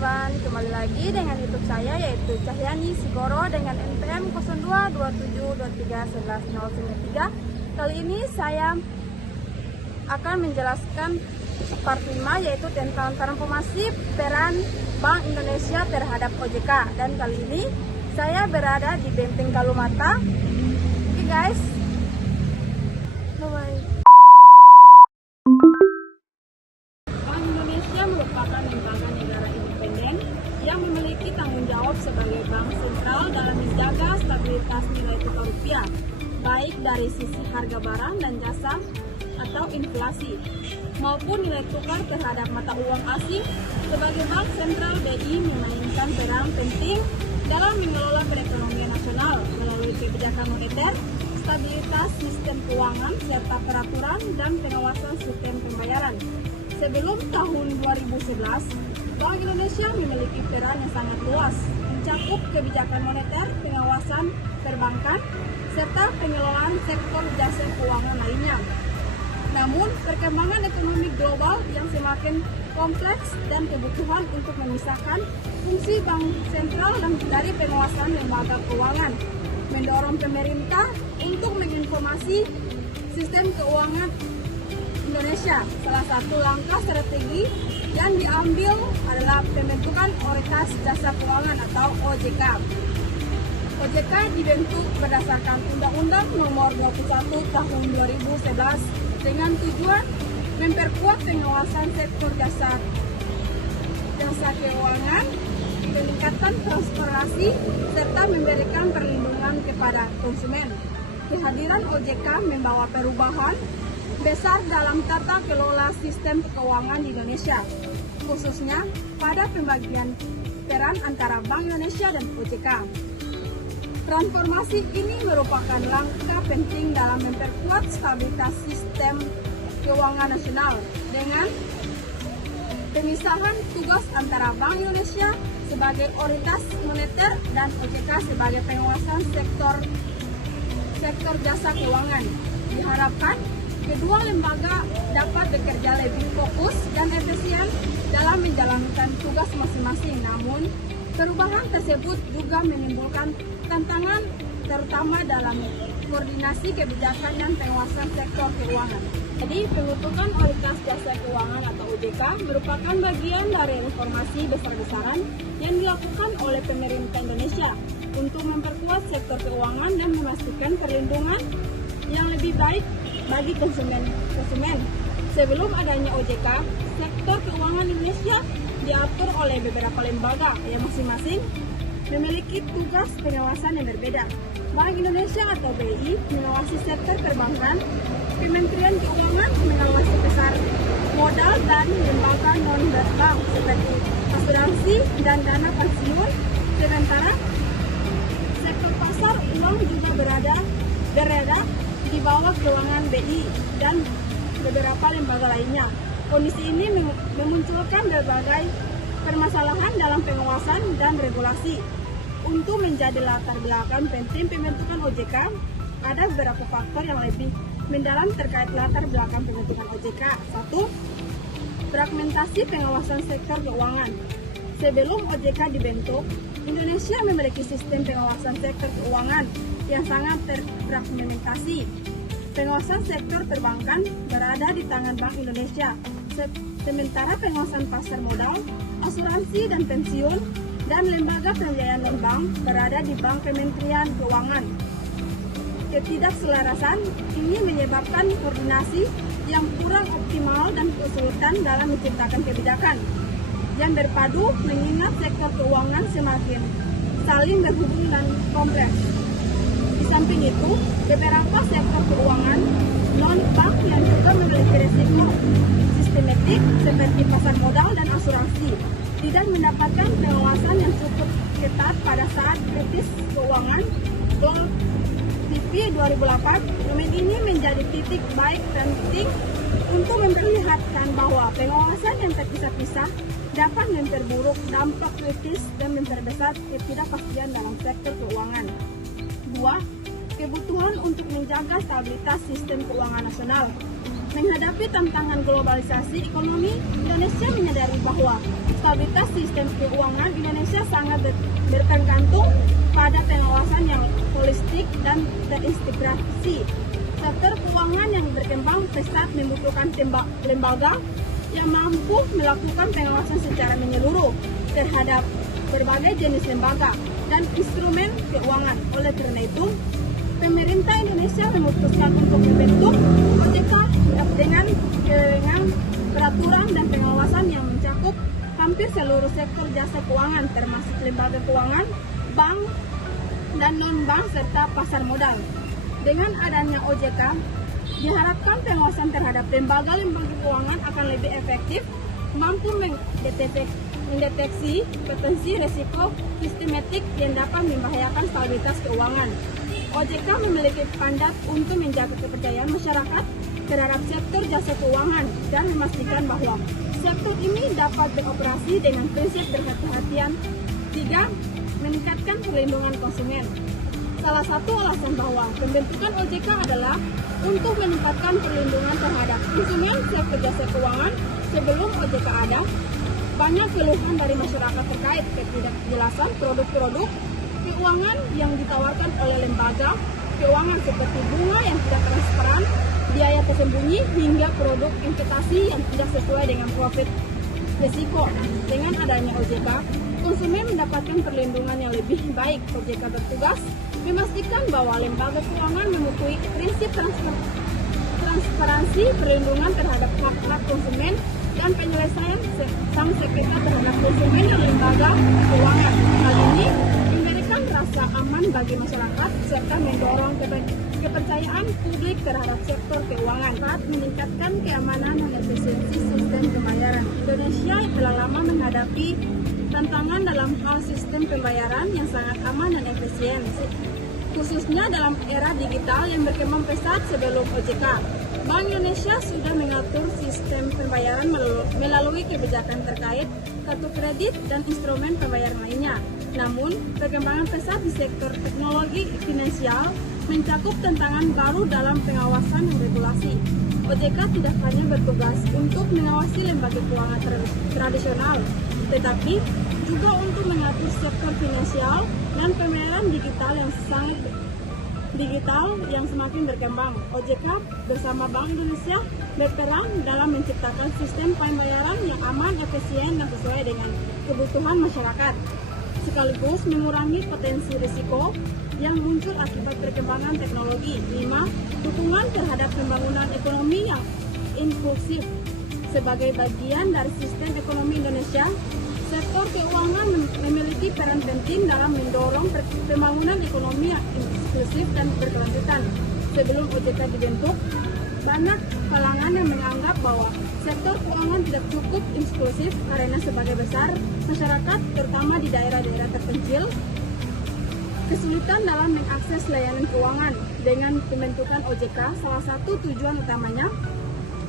teman-teman, kembali lagi dengan YouTube saya yaitu Cahyani Sigoro dengan NPM 0227231193. Kali ini saya akan menjelaskan part 5 yaitu tentang transformasi peran Bank Indonesia terhadap OJK, dan kali ini saya berada di Benteng Galumata. Oke guys, bye-bye. Bank Indonesia merupakan lembaga negara independen yang memiliki tanggung jawab sebagai bank sentral dalam menjaga stabilitas nilai tukar rupiah, baik dari sisi harga barang dan jasa atau inflasi, maupun nilai tukar terhadap mata uang asing. Sebagai bank sentral, BI memainkan peran penting dalam mengelola perekonomian nasional melalui kebijakan moneter, stabilitas sistem keuangan, serta peraturan dan pengawasan sistem pembayaran. Sebelum tahun 2011, Bank Indonesia memiliki peran yang sangat luas, mencakup kebijakan moneter, pengawasan perbankan, serta pengelolaan sektor jasa keuangan lainnya. Namun, perkembangan ekonomi global yang semakin kompleks dan kebutuhan untuk memisahkan fungsi bank sentral dan dari pengawasan lembaga keuangan mendorong pemerintah untuk menginformasi sistem keuangan Indonesia. Salah satu langkah strategi yang diambil adalah pembentukan Otoritas Jasa Keuangan atau OJK. OJK dibentuk berdasarkan Undang-Undang Nomor 21 Tahun 2011 dengan tujuan memperkuat pengawasan sektor jasa keuangan, peningkatan transparansi, serta memberikan perlindungan kepada konsumen. Kehadiran OJK membawa perubahan besar dalam tata kelola sistem keuangan di Indonesia, khususnya pada pembagian peran antara Bank Indonesia dan OJK. Transformasi ini merupakan langkah penting dalam memperkuat stabilitas sistem keuangan nasional dengan pemisahan tugas antara Bank Indonesia sebagai otoritas moneter dan OJK sebagai pengawasan sektor jasa keuangan. Diharapkan kedua lembaga dapat bekerja lebih fokus dan efisien dalam menjalankan tugas masing-masing. Namun, perubahan tersebut juga menimbulkan tantangan terutama dalam koordinasi kebijakan dan pengawasan sektor keuangan. Jadi, pembentukan Otoritas Jasa Keuangan atau OJK merupakan bagian dari reformasi besar-besaran yang dilakukan oleh pemerintah Indonesia untuk memperkuat sektor keuangan dan memastikan perlindungan yang lebih baik bagi konsumen. Sebelum adanya OJK, sektor keuangan Indonesia diatur oleh beberapa lembaga yang masing-masing memiliki tugas pengawasan yang berbeda. Bank Indonesia atau BI mengawasi sektor perbankan, Kementerian Keuangan mengawasi pasar modal dan lembaga non-bank seperti asuransi dan dana pensiun. Sementara sektor pasar uang juga berada di bawah keuangan BI dan beberapa lembaga lainnya. Kondisi ini memunculkan berbagai permasalahan dalam pengawasan dan regulasi. Untuk menjadi latar belakang penting pembentukan OJK, ada beberapa faktor yang lebih mendalam terkait latar belakang pembentukan OJK. 1. Fragmentasi pengawasan sektor keuangan. Sebelum OJK dibentuk, Indonesia memiliki sistem pengawasan sektor keuangan yang sangat terfragmentasi. Pengawasan sektor perbankan berada di tangan Bank Indonesia, sementara pengawasan pasar modal, asuransi dan pensiun, dan lembaga pembiayaan non-bank berada di Bank Kementerian Keuangan. Ketidakselarasan ini menyebabkan koordinasi yang kurang optimal dan kesulitan dalam menciptakan kebijakan yang berpadu mengingat sektor keuangan semakin saling berhubung dan kompleks. Di samping itu, beberapa sektor keuangan non-bank yang juga memiliki risiko sistematik seperti pasar modal dan asuransi tidak mendapatkan pengawasan yang cukup ketat pada saat krisis keuangan global TV 2008. Momen ini menjadi titik baik penting untuk memperlihatkan bahwa pengawasan yang terpisah-pisah dapat memperburuk dampak kritis dan memperbesar ketidakpastian dalam sektor keuangan. 2. Kebutuhan untuk menjaga stabilitas sistem keuangan nasional. Menghadapi tantangan globalisasi ekonomi, Indonesia menyadari bahwa stabilitas sistem keuangan Indonesia sangat bergantung pada pengawasan yang holistik dan terintegrasi. Sektor keuangan yang berkembang pesat membutuhkan lembaga yang mampu melakukan pengawasan secara menyeluruh terhadap berbagai jenis lembaga dan instrumen keuangan. Oleh karena itu, pemerintah Indonesia memutuskan untuk membentuk OJK dengan peraturan dan pengawasan yang mencakup hampir seluruh sektor jasa keuangan termasuk lembaga keuangan, bank, dan non-bank serta pasar modal. Dengan adanya OJK, diharapkan pengawasan terhadap lembaga-lembaga keuangan akan lebih efektif, mampu mendeteksi potensi risiko sistematik yang dapat membahayakan stabilitas keuangan. OJK memiliki mandat untuk menjaga kepercayaan masyarakat terhadap sektor jasa keuangan dan memastikan bahwa sektor ini dapat beroperasi dengan prinsip berhati-hatian. 3. Meningkatkan perlindungan konsumen. Salah satu alasan bahwa pembentukan OJK adalah untuk meningkatkan perlindungan terhadap konsumen sektor jasa keuangan. Sebelum OJK ada, banyak keluhan dari masyarakat terkait ketidakjelasan produk-produk keuangan yang ditawarkan oleh lembaga keuangan seperti bunga yang tidak transparan, biaya tersembunyi, hingga produk investasi yang tidak sesuai dengan profit risiko. Dengan adanya OJK, konsumen mendapatkan perlindungan yang lebih baik. OJK bertugas memastikan bahwa lembaga keuangan mematuhi prinsip transparansi, perlindungan terhadap hak-hak konsumen, dan penyelesaian sang sengketa terhadap konsumen dan lembaga keuangan. Hal ini memberikan rasa aman bagi masyarakat serta mendorong kepercayaan publik terhadap sektor keuangan. Meningkatkan keamanan dan efisiensi sistem pembayaran. Indonesia telah lama menghadapi tantangan dalam hal sistem pembayaran yang sangat aman dan efisien, khususnya dalam era digital yang berkembang pesat. Sebelum OJK, Bank Indonesia sudah mengatur sistem pembayaran melalui kebijakan terkait kartu kredit dan instrumen pembayaran lainnya. Namun, perkembangan pesat di sektor teknologi finansial mencakup tantangan baru dalam pengawasan dan regulasi. OJK tidak hanya bertugas untuk mengawasi lembaga keuangan tradisional, tetapi juga untuk mengatur sektor finansial dan pembayaran digital yang semakin berkembang. OJK bersama Bank Indonesia berperan dalam menciptakan sistem pembayaran yang aman, efisien, dan sesuai dengan kebutuhan masyarakat, sekaligus mengurangi potensi risiko yang muncul akibat perkembangan teknologi. 5. Dukungan terhadap pembangunan ekonomi yang inklusif. Sebagai bagian dari sistem ekonomi Indonesia, sektor keuangan memiliki peran penting dalam mendorong pembangunan ekonomi yang inklusif dan berkelanjutan. Sebelum OJK dibentuk, banyak kalangan yang menganggap bahwa sektor keuangan tidak cukup inklusif karena sebagai besar masyarakat, terutama di daerah-daerah terpencil, kesulitan dalam mengakses layanan keuangan. Dengan pembentukan OJK, salah satu tujuan utamanya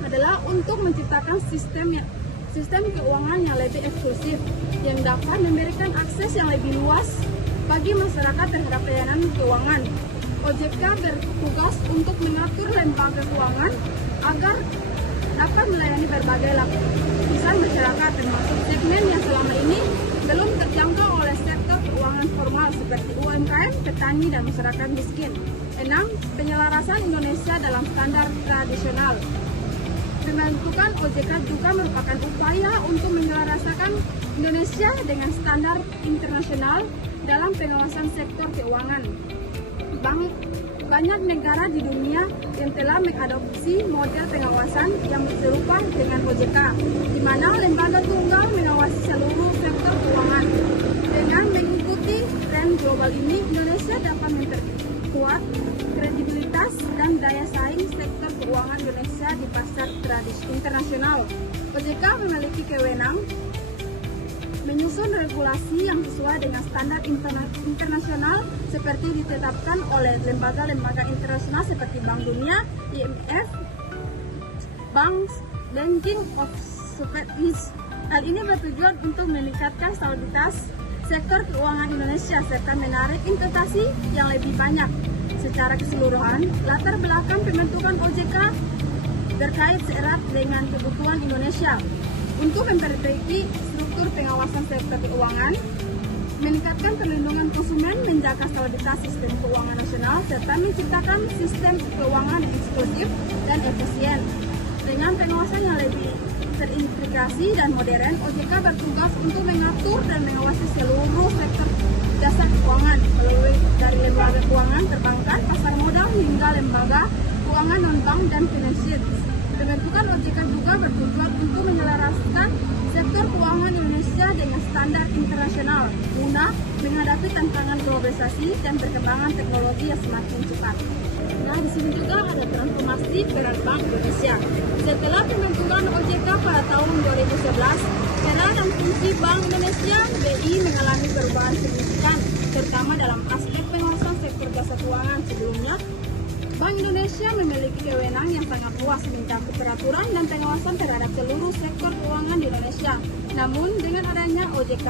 adalah untuk menciptakan sistem keuangan yang lebih eksklusif yang dapat memberikan akses yang lebih luas bagi masyarakat terhadap layanan keuangan. OJK bertugas untuk mengatur lembaga keuangan agar dapat melayani berbagai lapisan masyarakat, termasuk segmen yang selama ini belum terjangkau oleh sektor keuangan formal seperti UMKM, petani, dan masyarakat miskin. 6. Penyelarasan Indonesia dalam standar tradisional. Pembentukan OJK juga merupakan upaya untuk menyelaraskan Indonesia dengan standar internasional dalam pengawasan sektor keuangan. Banyak negara di dunia yang telah mengadopsi model pengawasan yang serupa dengan OJK, di mana lembaga tunggal mengawasi seluruh sektor keuangan. Dengan mengikuti tren global ini, Indonesia dapat memperkuat kredibilitas dan daya saing sektor keuangan Indonesia di pasar internasional. OJK memiliki kewenangan menyusun regulasi yang sesuai dengan standar internasional seperti ditetapkan oleh lembaga-lembaga internasional seperti Bank Dunia, IMF, Banking of Societies. Hal ini bertujuan untuk meningkatkan stabilitas sektor keuangan Indonesia serta menarik investasi yang lebih banyak. Secara keseluruhan, latar belakang pembentukan OJK terkait erat dengan kebutuhan Indonesia untuk memperbaiki struktur pengawasan sektor keuangan, meningkatkan perlindungan konsumen, menjaga stabilitas sistem keuangan nasional, serta menciptakan sistem keuangan yang inklusif dan efisien. Dengan pengawasan yang lebih terintegrasi dan modern, OJK bertugas untuk mengatur dan mengawasi seluruh sektor jasa keuangan, melalui dari lembaga keuangan, perbankan, pasar modal, hingga lembaga keuangan non-bank dan finansial. Pembentukan OJK juga bertujuan untuk menyelaraskan sektor keuangan Indonesia dengan standar internasional guna menghadapi tantangan globalisasi dan perkembangan teknologi yang semakin cepat. Nah, di sini juga ada transformasi peran Bank Indonesia. Setelah pembentukan OJK pada tahun 2011, peran dan fungsi Bank Indonesia (BI) mengalami perubahan signifikan, terutama dalam aspek pengawasan sektor jasa keuangan. Sebelumnya, Bank Indonesia memiliki kewenangan yang sangat luas mencakup peraturan dan pengawasan terhadap seluruh sektor keuangan di Indonesia. Namun, dengan adanya OJK,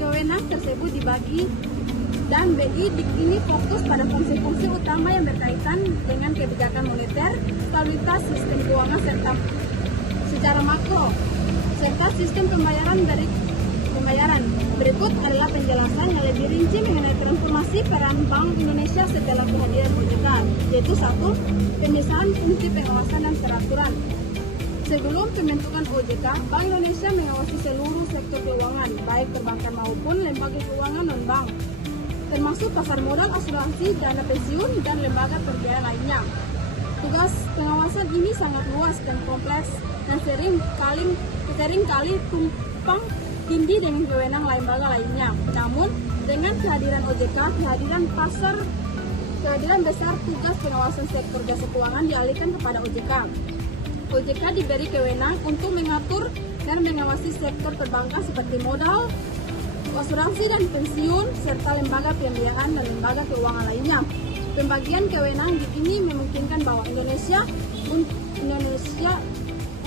kewenangan tersebut dibagi dan BI kini fokus pada fungsi-fungsi utama yang berkaitan dengan kebijakan moneter, stabilitas sistem keuangan serta secara makro, serta sistem pembayaran. Berikut adalah penjelasan yang lebih rinci mengenai transformasi peran Bank Indonesia setelah kehadiran OJK, yaitu 1. Pemisahan fungsi pengawasan dan peraturan. Sebelum pembentukan OJK, Bank Indonesia mengawasi seluruh sektor keuangan, baik perbankan maupun lembaga keuangan non-bank, termasuk pasar modal, asuransi, dana pensiun, dan lembaga pembiayaan lainnya. Tugas pengawasan ini sangat luas dan kompleks dan sering kali tumpang tindih dengan kewenangan lembaga lainnya. Namun, dengan kehadiran OJK, kehadiran besar tugas pengawasan sektor jasa keuangan dialihkan kepada OJK. OJK diberi kewenangan untuk mengatur dan mengawasi sektor perbankan seperti modal, asuransi dan pensiun, serta lembaga pembiayaan dan lembaga keuangan lainnya. Pembagian kewenangan ini memungkinkan bahwa Indonesia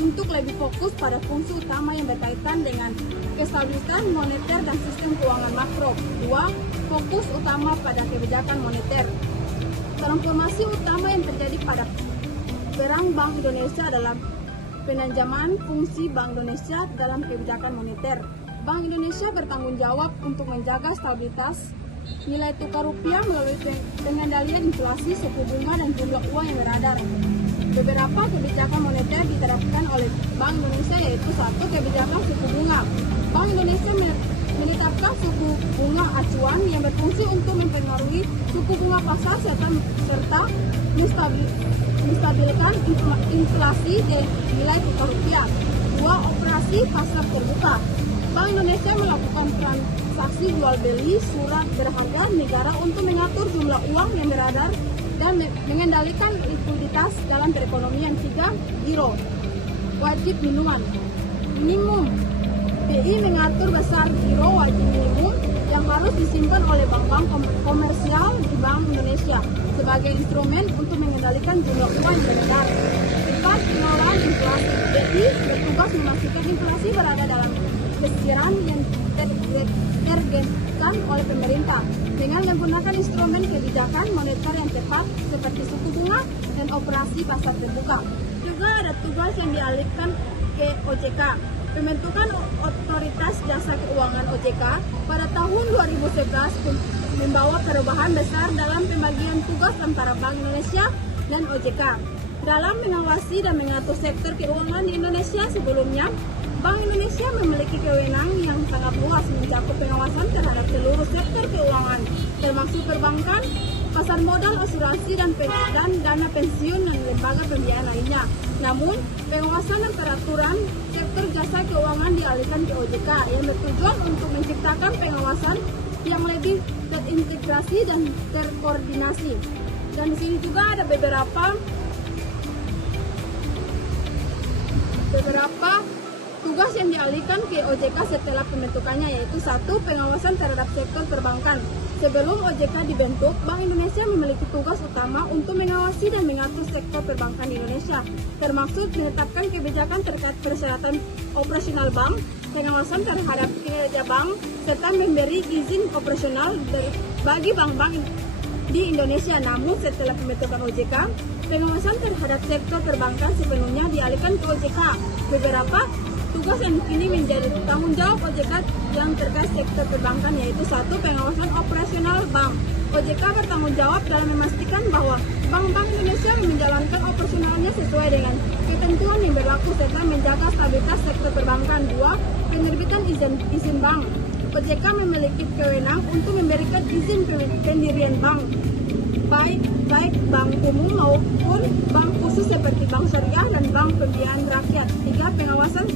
untuk lebih fokus pada fungsi utama yang berkaitan dengan kestabilitas moneter dan sistem keuangan makro. 2. Fokus utama pada kebijakan moneter. Transformasi utama yang terjadi pada peran Bank Indonesia adalah penanjaman fungsi Bank Indonesia dalam kebijakan moneter. Bank Indonesia bertanggung jawab untuk menjaga stabilitas nilai tukar rupiah melalui pengendalian inflasi, suku bunga, dan jumlah uang yang beredar. Beberapa kebijakan moneter diterapkan oleh Bank Indonesia, yaitu 1. Kebijakan suku bunga. Bank Indonesia menetapkan suku bunga acuan yang berfungsi untuk mempengaruhi suku bunga pasar serta menstabilkan inflasi dan nilai tukar rupiah. 2. Operasi pasar terbuka. Bank Indonesia melakukan transaksi jual beli surat berharga negara untuk mengatur jumlah uang yang beredar dan mengendalikan likuiditas dalam perekonomian. 3. Giro wajib minimum. BI mengatur besar giro wajib minimum yang harus disimpan oleh bank-bank komersial di Bank Indonesia sebagai instrumen untuk mengendalikan jumlah uang yang beredar. 4. Pengelolaan inflasi. BI bertugas memastikan inflasi berada dalam kisaran yang tergetkan oleh pemerintah dengan menggunakan instrumen kebijakan moneter yang tepat seperti suku bunga dan operasi pasar terbuka. Juga ada tugas yang dialihkan ke OJK. Pembentukan Otoritas Jasa Keuangan OJK pada tahun 2011 membawa perubahan besar dalam pembagian tugas antara Bank Indonesia dan OJK. Dalam mengawasi dan mengatur sektor keuangan di Indonesia sebelumnya, Bank Indonesia memiliki kewenangan yang sangat luas mencakup pengawasan terhadap seluruh sektor keuangan, termasuk perbankan, pasar modal, asuransi, dan dana pensiun dan lembaga pembiayaan lainnya. Namun, pengawasan dan peraturan sektor jasa keuangan dialihkan ke OJK yang bertujuan untuk menciptakan pengawasan yang lebih terintegrasi dan terkoordinasi. Dan di sini juga ada beberapa tugas yang dialihkan ke OJK setelah pembentukannya, yaitu 1. Pengawasan terhadap sektor perbankan. Sebelum OJK dibentuk, Bank Indonesia memiliki tugas utama untuk mengawasi dan mengatur sektor perbankan di Indonesia, termasuk menetapkan kebijakan terkait persyaratan operasional bank, pengawasan terhadap kinerja bank, serta memberi izin operasional bagi bank-bank di Indonesia. Namun setelah pembentukan OJK, pengawasan terhadap sektor perbankan sepenuhnya dialihkan ke OJK. Beberapa tugas yang kini menjadi tanggung jawab OJK yang terkait sektor perbankan yaitu 1. Pengawasan operasional bank. OJK bertanggung jawab dalam memastikan bahwa bank-bank Indonesia menjalankan operasionalnya sesuai dengan ketentuan yang berlaku serta menjaga stabilitas sektor perbankan. 2. Penerbitan izin bank. OJK memiliki kewenangan untuk memberikan izin pendirian bank, baik bank umum maupun bank khusus seperti bank syariah dan bank pembiayaan rakyat. 3. Pengawasan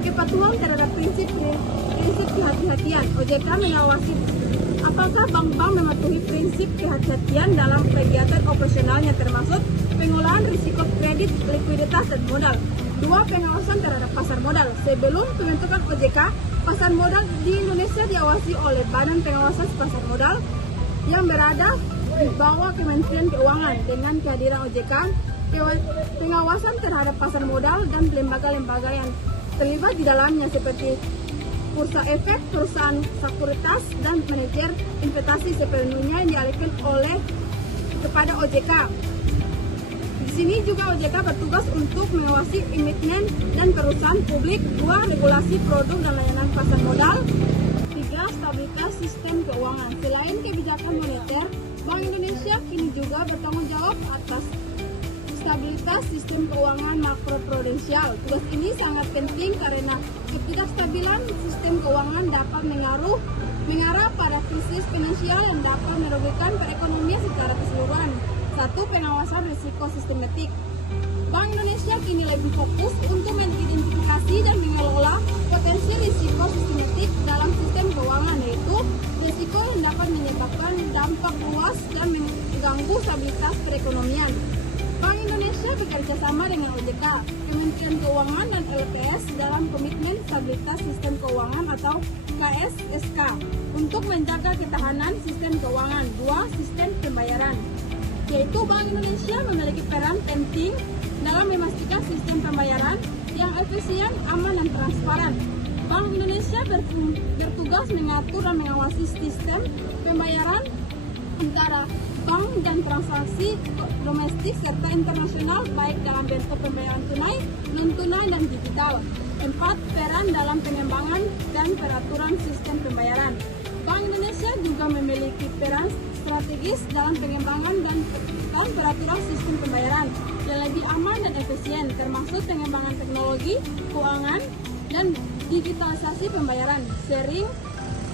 kepatuhan terhadap prinsip kehati-hatian. OJK mengawasi apakah bank-bank mematuhi prinsip kehati-hatian dalam kegiatan operasionalnya termasuk pengolahan risiko kredit, likuiditas, dan modal. 2. Pengawasan terhadap pasar modal. Sebelum pembentukan OJK, pasar modal di Indonesia diawasi oleh Badan Pengawasan Pasar Modal yang berada di bawah Kementerian Keuangan. Dengan kehadiran OJK, pengawasan terhadap pasar modal dan lembaga-lembaga yang terlibat di dalamnya seperti Bursa Efek, perusahaan sekuritas, dan manajer investasi sepenuhnya dialihkan kepada OJK. Di sini juga OJK bertugas untuk mengawasi emiten dan perusahaan publik. 2. Regulasi produk dan layanan pasar modal. 3. Stabilitas sistem keuangan. Selain kebijakan moneter, Bank Indonesia kini juga bertanggung jawab atas stabilitas sistem keuangan makroprudensial. Tugas ini sangat penting karena ketidakstabilan sistem keuangan dapat mengarah pada krisis finansial yang dapat merugikan perekonomian secara keseluruhan. 1. Pengawasan risiko sistematik. Bank Indonesia kini lebih fokus untuk mengidentifikasi dan mengelola potensi risiko sistematik dalam sistem keuangan, yaitu risiko yang dapat menyebabkan dampak luas dan mengganggu stabilitas perekonomian. Bank Indonesia bekerja sama dengan OJK, Kementerian Keuangan, dan LPS dalam Komitmen Stabilitas Sistem Keuangan atau KSSK untuk menjaga ketahanan sistem keuangan. 2. Sistem pembayaran, yaitu Bank Indonesia memiliki peran penting dalam memastikan sistem pembayaran yang efisien, aman, dan transparan. Bank Indonesia bertugas mengatur dan mengawasi sistem pembayaran antara bank dan transaksi domestik serta internasional baik dalam bentuk pembayaran tunai, non-tunai, dan digital. 4. Peran dalam pengembangan dan peraturan sistem pembayaran. Bank Indonesia juga memiliki peran strategis dalam pengembangan dan peraturan sistem pembayaran yang lebih aman dan efisien, termasuk pengembangan teknologi, keuangan, dan digitalisasi pembayaran. Sering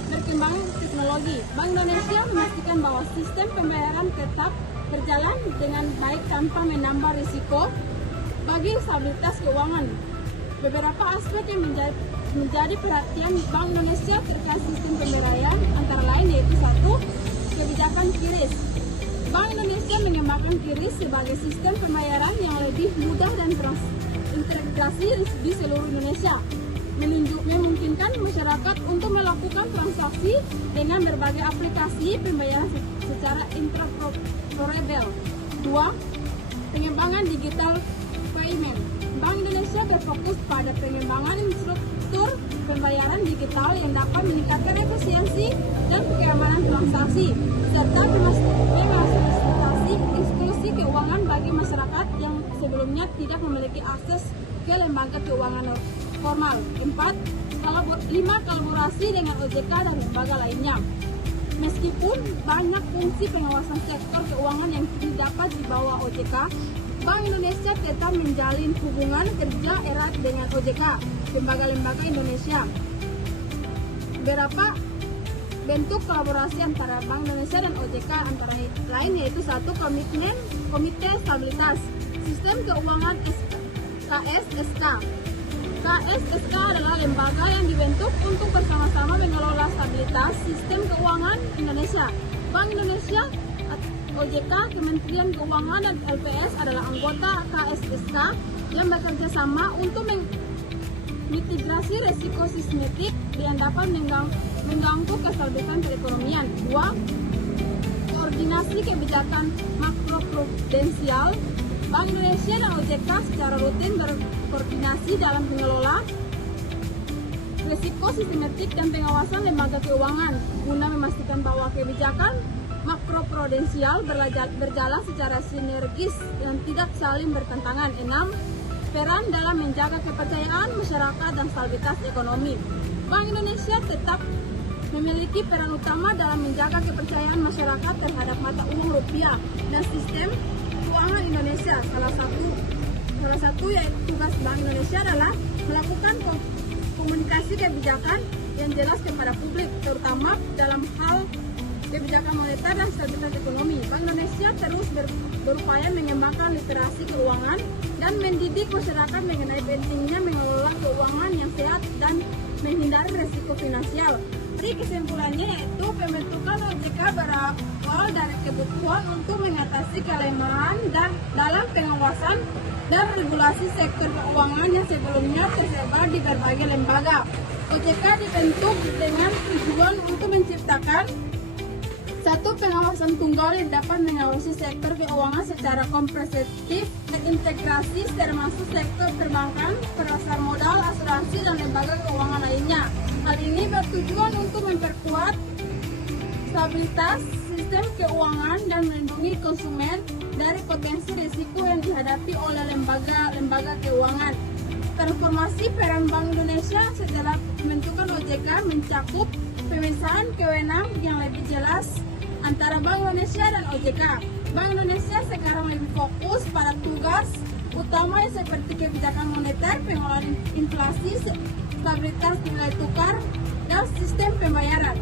berkembang teknologi, Bank Indonesia memastikan bahwa sistem pembayaran tetap berjalan dengan baik tanpa menambah risiko bagi stabilitas keuangan. Beberapa aspek yang menjadi perhatian Bank Indonesia terkait sistem pembayaran antara lain yaitu 1. Kebijakan QRIS. Bank Indonesia mengembangkan QRIS sebagai sistem pembayaran yang lebih mudah dan terintegrasi di seluruh Indonesia, memungkinkan masyarakat untuk melakukan transaksi dengan berbagai aplikasi pembayaran secara interoperabel. 2. Pengembangan digital payment. Bank Indonesia berfokus pada pengembangan infrastruktur pembayaran digital yang dapat meningkatkan efisiensi dan keamanan transaksi, serta memfasilitasi inklusi keuangan bagi masyarakat yang sebelumnya tidak memiliki akses ke lembaga keuangan formal. 5. Kolaborasi dengan OJK dan lembaga lainnya. Meskipun banyak fungsi pengawasan sektor keuangan yang dapat di bawah OJK, Bank Indonesia tetap menjalin hubungan kerja erat dengan OJK, lembaga-lembaga Indonesia. Beberapa bentuk kolaborasi antara Bank Indonesia dan OJK antara lain yaitu 1. Komite Stabilitas Sistem Keuangan KSSK. KSSK adalah lembaga yang dibentuk untuk bersama-sama mengelola stabilitas sistem keuangan Indonesia. Bank Indonesia, OJK, Kementerian Keuangan, dan LPS adalah anggota KSSK yang bekerja sama untuk mitigasi risiko sistematik yang dapat mengganggu kestabilitas perekonomian. 2. Koordinasi kebijakan makroprudensial. Bank Indonesia dan OJK secara rutin berkoordinasi dalam mengelola risiko sistematik dan pengawasan lembaga keuangan guna memastikan bahwa kebijakan makroprudensial berjalan secara sinergis dan tidak saling bertentangan. 6. Peran dalam menjaga kepercayaan masyarakat dan stabilitas ekonomi. Bank Indonesia tetap memiliki peran utama dalam menjaga kepercayaan masyarakat terhadap mata uang rupiah dan sistem keuangan Indonesia. Salah satu yaitu tugas Bank Indonesia adalah melakukan komunikasi kebijakan yang jelas kepada publik, terutama dalam hal kebijakan moneter dan stabilitas ekonomi. Bank Indonesia terus berupaya mengembangkan literasi keuangan dan mendidik masyarakat mengenai pentingnya mengelola keuangan yang sehat dan menghindari resiko finansial. Jadi kesimpulannya yaitu pembentukan OJK berawal dari kebutuhan untuk mengatasi kelemahan dan dalam pengawasan dan regulasi sektor keuangan yang sebelumnya tersebar di berbagai lembaga. OJK dibentuk dengan tujuan untuk menciptakan satu pengawasan tunggal yang dapat mengawasi sektor keuangan secara komprehensif dan integrasi termasuk sektor perbankan, pasar modal, asuransi, dan lembaga keuangan lainnya. Hal ini bertujuan untuk memperkuat stabilitas sistem keuangan dan melindungi konsumen dari potensi risiko yang dihadapi oleh lembaga keuangan. Transformasi peran Bank Indonesia setelah pembentukan OJK mencakup pemisahan kewenangan yang lebih jelas antara Bank Indonesia dan OJK. Bank Indonesia sekarang lebih fokus pada tugas utama seperti kebijakan moneter, pengelolaan inflasi, stabilitas nilai tukar, dan sistem pembayaran.